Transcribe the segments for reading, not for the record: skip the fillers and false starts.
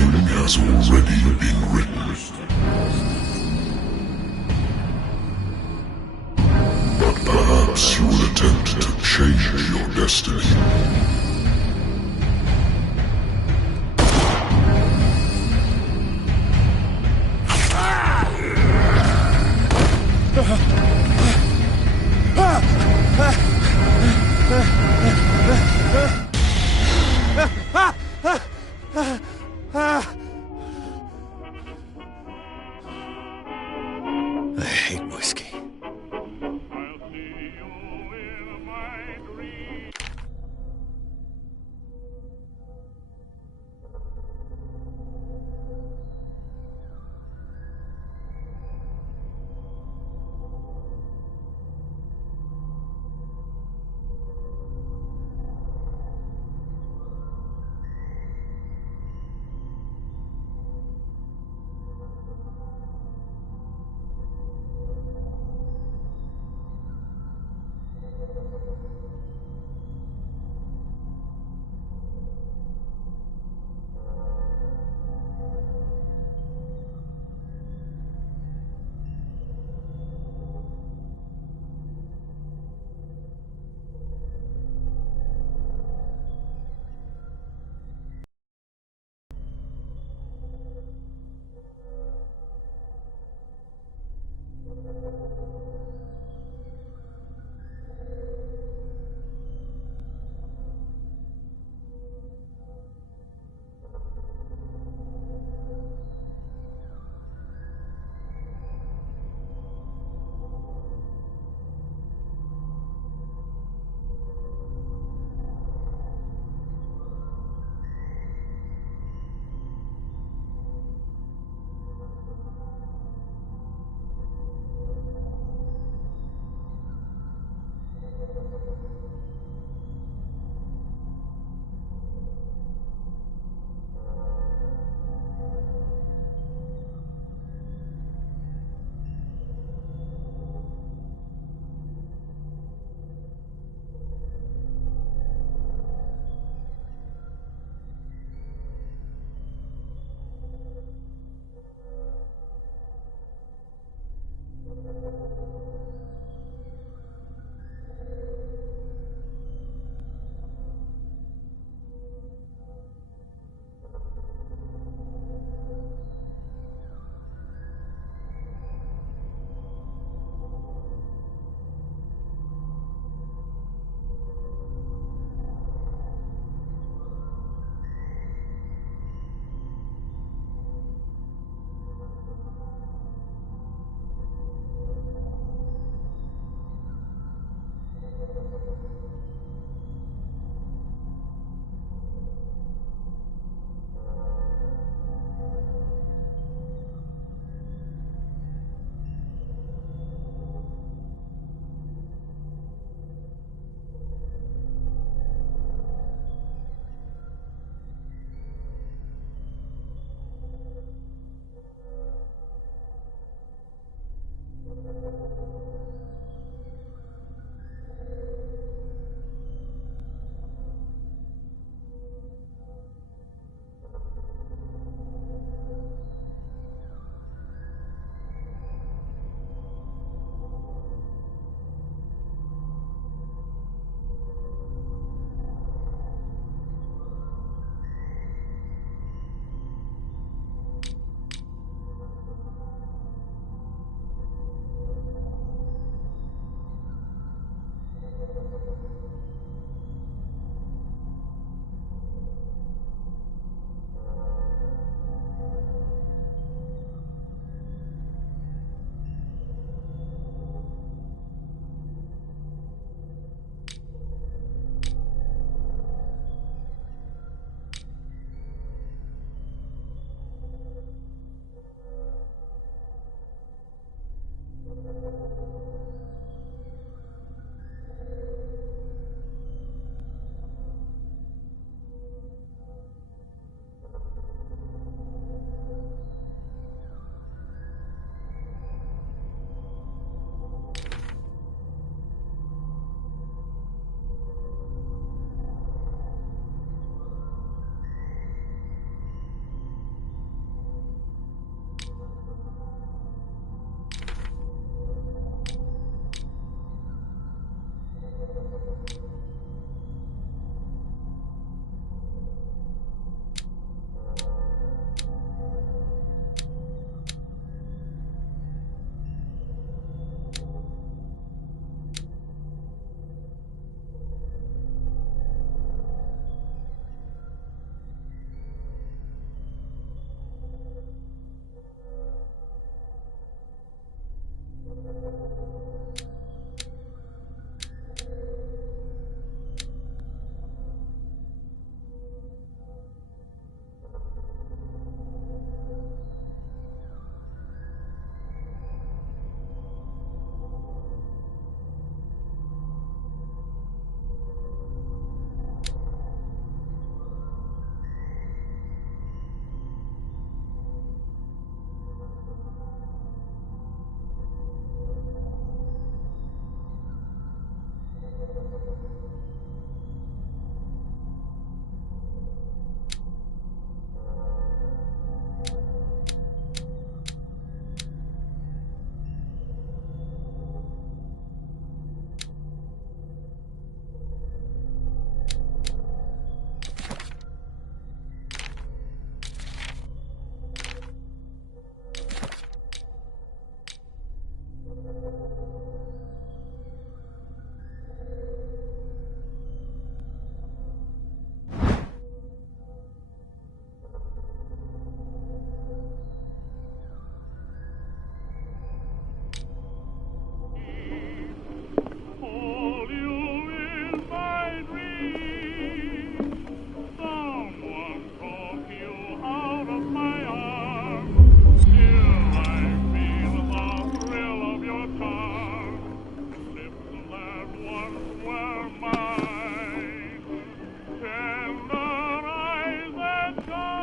Everything has already been written. But perhaps you will attempt to change your destiny. I hate whiskey.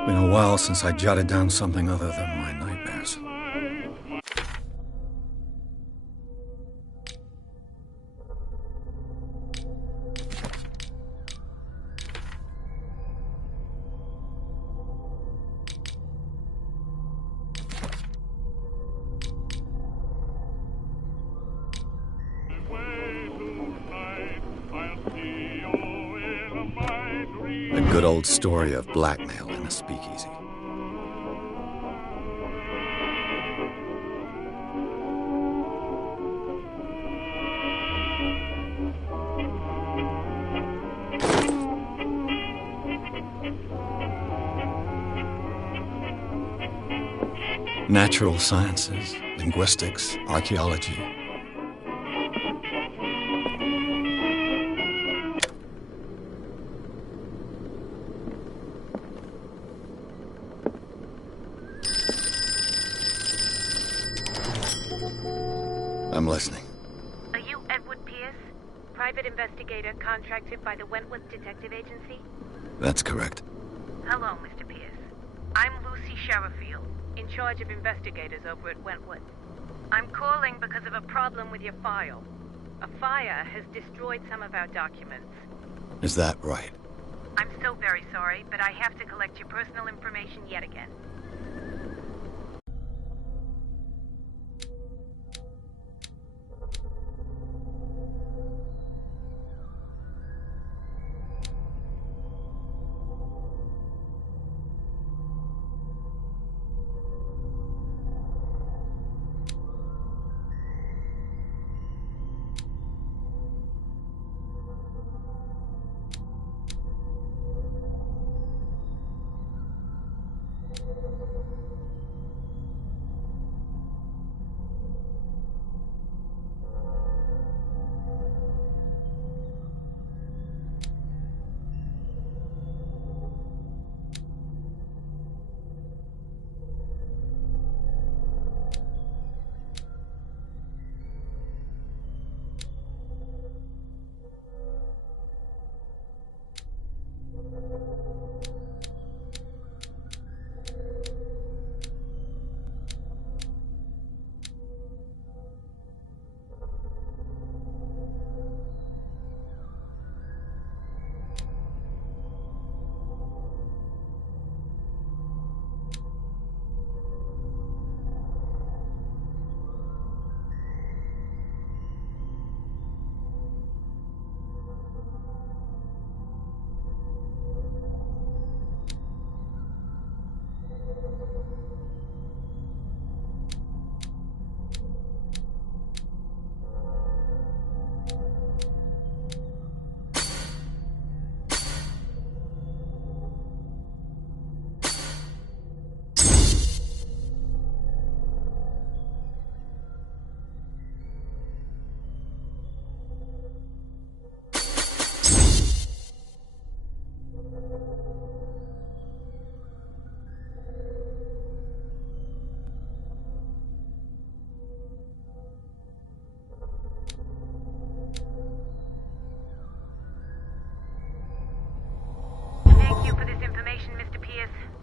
Been a while since I jotted down something other than my nightmares. A good old story of blackmail in a speakeasy. Natural sciences, linguistics, archaeology. I'm listening. Are you Edward Pierce, private investigator contracted by the Wentworth Detective Agency? That's correct. Hello, Mr. Pierce. I'm Lucy Sherifield, in charge of investigators over at Wentworth. I'm calling because of a problem with your file. A fire has destroyed some of our documents. Is that right? I'm so very sorry, but I have to collect your personal information yet again.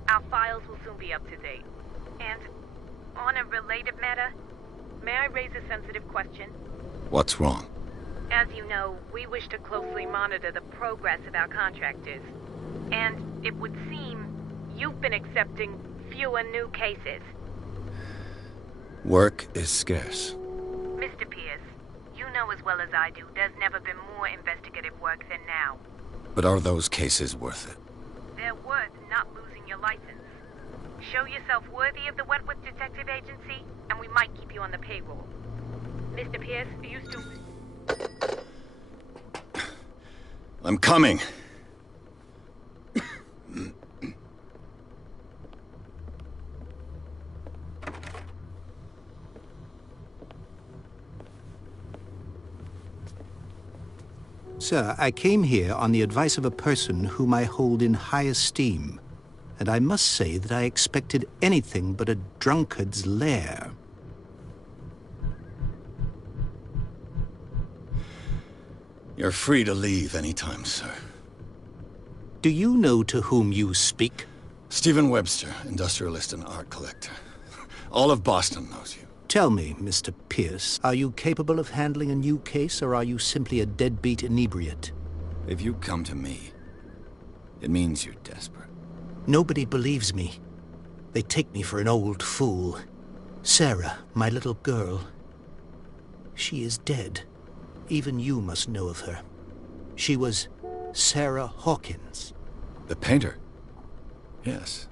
Our files will soon be up to date. And on a related matter, may I raise a sensitive question? What's wrong? As you know, we wish to closely monitor the progress of our contractors. And it would seem you've been accepting fewer new cases. Work is scarce. Mr. Pierce, you know as well as I do, there's never been more investigative work than now. But are those cases worth it? They're worth not losing your license. Show yourself worthy of the Wentworth Detective Agency, and we might keep you on the payroll. Mr. Pierce, are you still... I'm coming. Sir, I came here on the advice of a person whom I hold in high esteem, and I must say that I expected anything but a drunkard's lair. You're free to leave anytime, sir. Do you know to whom you speak? Stephen Webster, industrialist and art collector. All of Boston knows you. Tell me, Mr. Pierce, are you capable of handling a new case, or are you simply a deadbeat inebriate? If you come to me, it means you're desperate. Nobody believes me. They take me for an old fool. Sarah, my little girl, she is dead. Even you must know of her. She was Sarah Hawkins. The painter? Yes.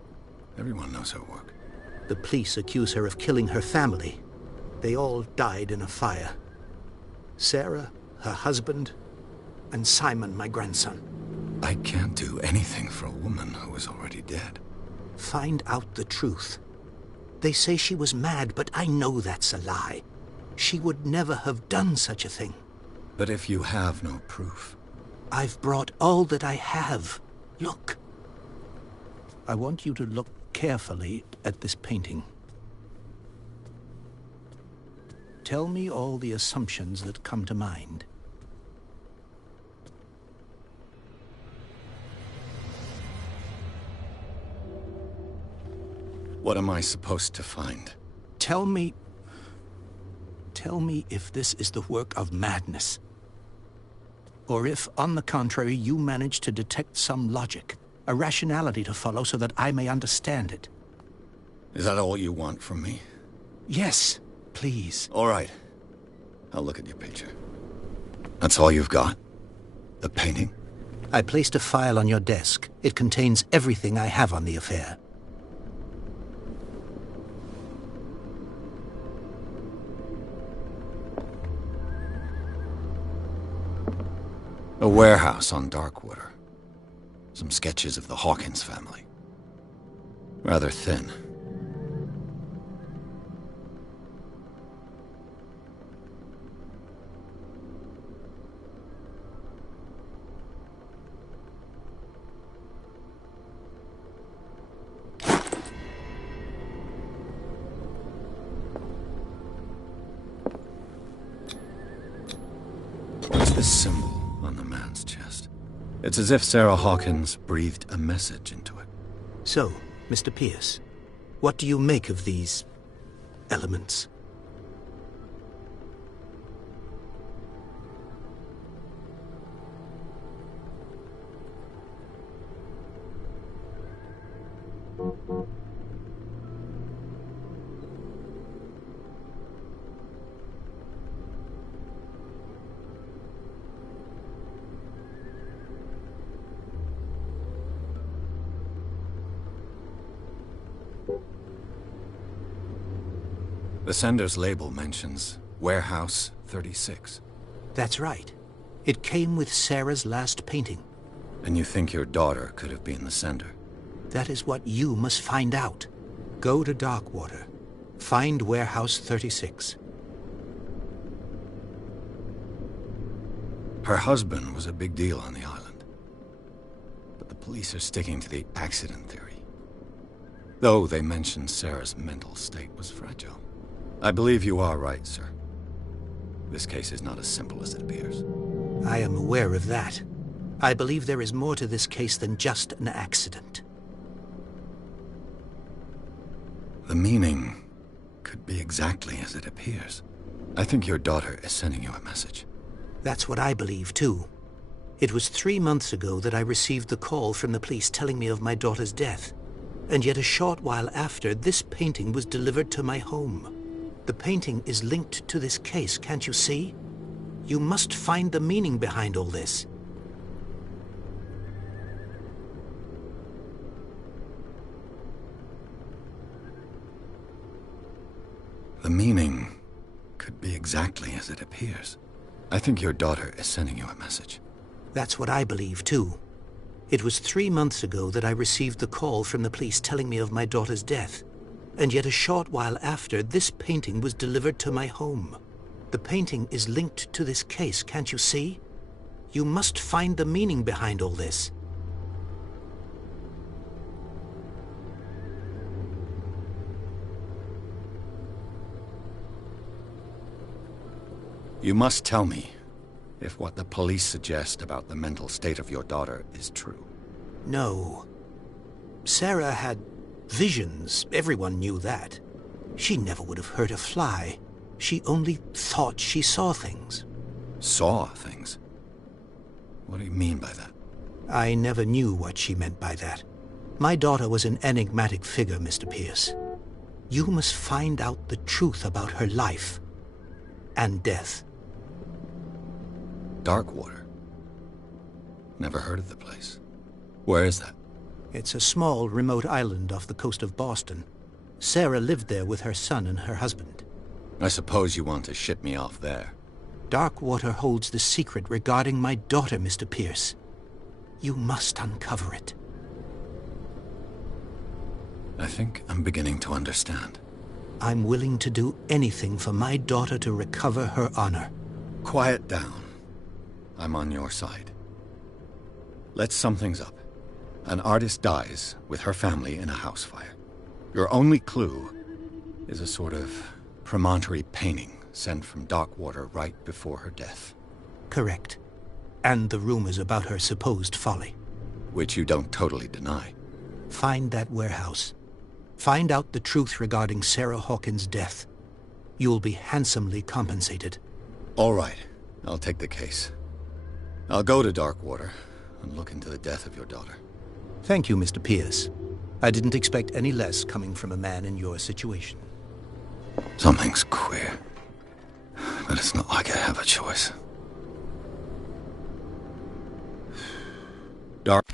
Everyone knows her work. The police accuse her of killing her family. They all died in a fire. Sarah, her husband, and Simon, my grandson. I can't do anything for a woman who is already dead. Find out the truth. They say she was mad, but I know that's a lie. She would never have done such a thing. But if you have no proof... I've brought all that I have. Look. I want you to look carefully at this painting. Tell me all the assumptions that come to mind. What am I supposed to find? Tell me if this is the work of madness. Or if, on the contrary, you manage to detect some logic, a rationality to follow so that I may understand it. Is that all you want from me? Yes, please. All right. I'll look at your picture. That's all you've got? The painting? I placed a file on your desk. It contains everything I have on the affair. A warehouse on Darkwater. Some sketches of the Hawkins family. Rather thin. What's this symbol on the man's chest? It's as if Sarah Hawkins breathed a message into it. So, Mr. Pierce, what do you make of these elements? The sender's label mentions Warehouse 36. That's right. It came with Sarah's last painting. And you think your daughter could have been the sender? That is what you must find out. Go to Darkwater. Find Warehouse 36. Her husband was a big deal on the island. But the police are sticking to the accident theory. Though they mentioned Sarah's mental state was fragile. I believe you are right, sir. This case is not as simple as it appears. I am aware of that. I believe there is more to this case than just an accident. The meaning could be exactly as it appears. I think your daughter is sending you a message. That's what I believe, too. It was 3 months ago that I received the call from the police telling me of my daughter's death. And yet a short while after, this painting was delivered to my home. The painting is linked to this case, can't you see? You must find the meaning behind all this. The meaning could be exactly as it appears. I think your daughter is sending you a message. That's what I believe, too. It was 3 months ago that I received the call from the police telling me of my daughter's death. And yet a short while after, this painting was delivered to my home. The painting is linked to this case, can't you see? You must find the meaning behind all this. You must tell me if what the police suggest about the mental state of your daughter is true. No. Sarah had visions. Everyone knew that. She never would have hurt a fly. She only thought she saw things. Saw things? What do you mean by that? I never knew what she meant by that. My daughter was an enigmatic figure, Mr. Pierce. You must find out the truth about her life and death. Darkwater? Never heard of the place. Where is that? It's a small, remote island off the coast of Boston. Sarah lived there with her son and her husband. I suppose you want to ship me off there. Darkwater holds the secret regarding my daughter, Mr. Pierce. You must uncover it. I think I'm beginning to understand. I'm willing to do anything for my daughter to recover her honor. Quiet down. I'm on your side. Let's sum things up. An artist dies with her family in a house fire. Your only clue is a sort of promontory painting sent from Darkwater right before her death. Correct. And the rumors about her supposed folly. Which you don't totally deny. Find that warehouse. Find out the truth regarding Sarah Hawkins' death. You'll be handsomely compensated. All right. I'll take the case. I'll go to Darkwater and look into the death of your daughter. Thank you, Mr. Pierce. I didn't expect any less coming from a man in your situation. Something's queer. But it's not like I have a choice. Dark...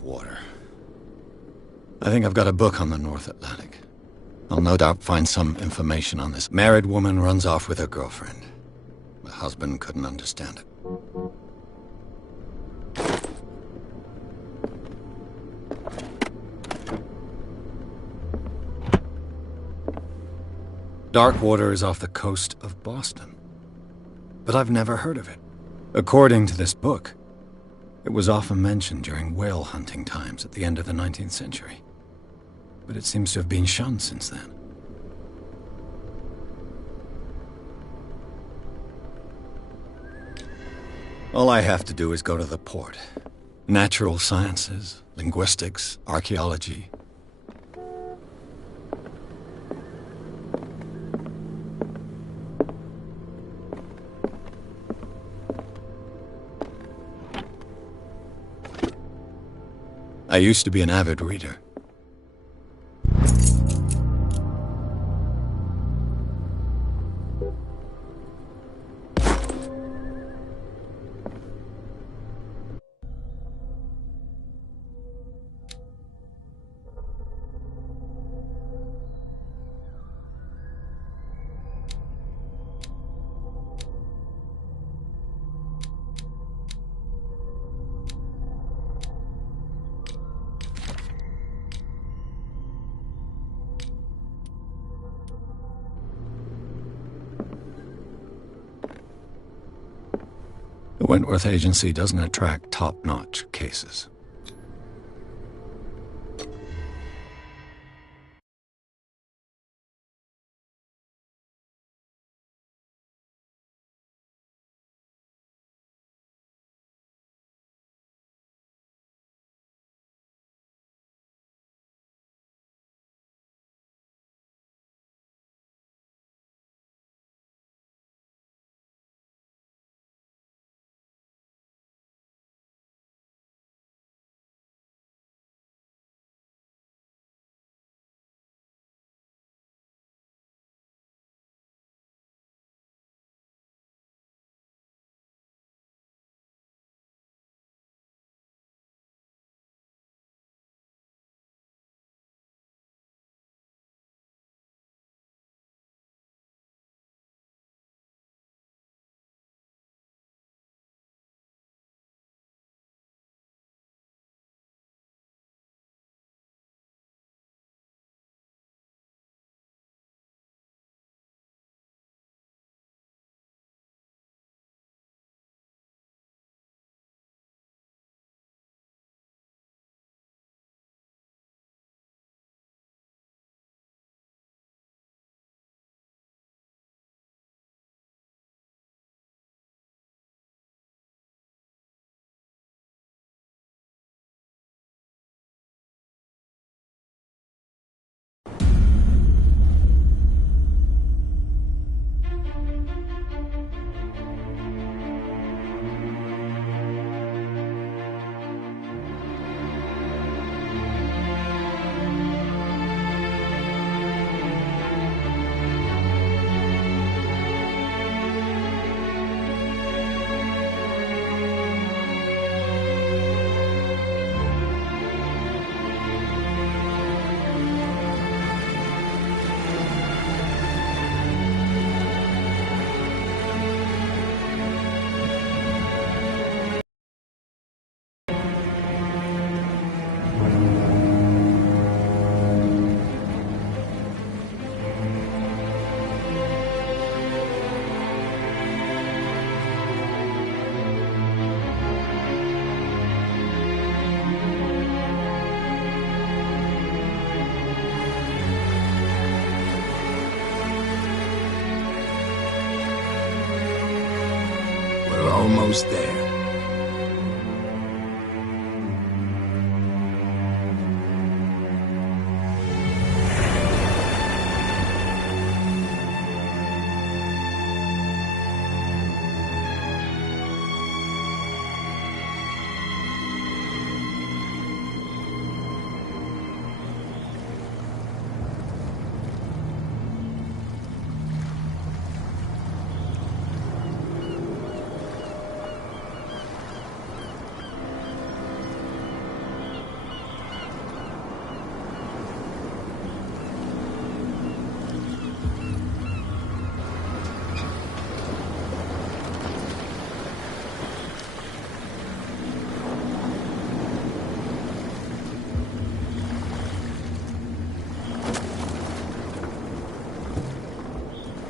Darkwater. I think I've got a book on the North Atlantic. I'll no doubt find some information on this. Married woman runs off with her girlfriend. The husband couldn't understand it. Darkwater is off the coast of Boston. But I've never heard of it. According to this book, it was often mentioned during whale hunting times at the end of the 19th century. But it seems to have been shunned since then. All I have to do is go to the port. Natural sciences, linguistics, archaeology. I used to be an avid reader. The Wentworth Agency doesn't attract top-notch cases. Almost there.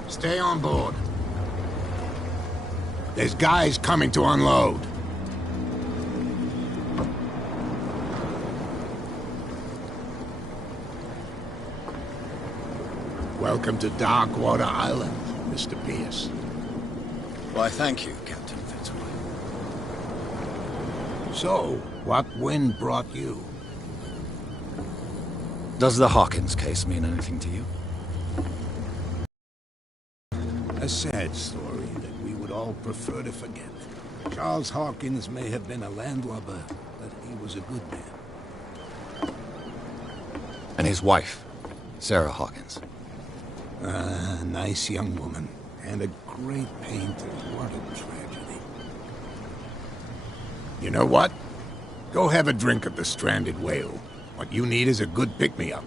Stay on board. There's guys coming to unload. Welcome to Darkwater Island, Mr. Pierce. Why, thank you, Captain Fitzroy. So, what wind brought you? Does the Hawkins case mean anything to you? A sad story that we would all prefer to forget. Charles Hawkins may have been a landlubber, but he was a good man. And his wife, Sarah Hawkins. A nice young woman, and a great painter. What a tragedy. You know what? Go have a drink at the Stranded Whale. What you need is a good pick-me-up.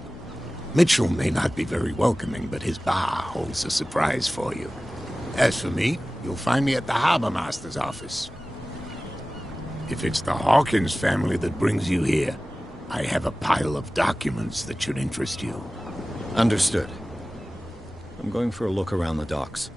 Mitchell may not be very welcoming, but his bar holds a surprise for you. As for me, you'll find me at the Harbor Master's office. If it's the Hawkins family that brings you here, I have a pile of documents that should interest you. Understood. I'm going for a look around the docks.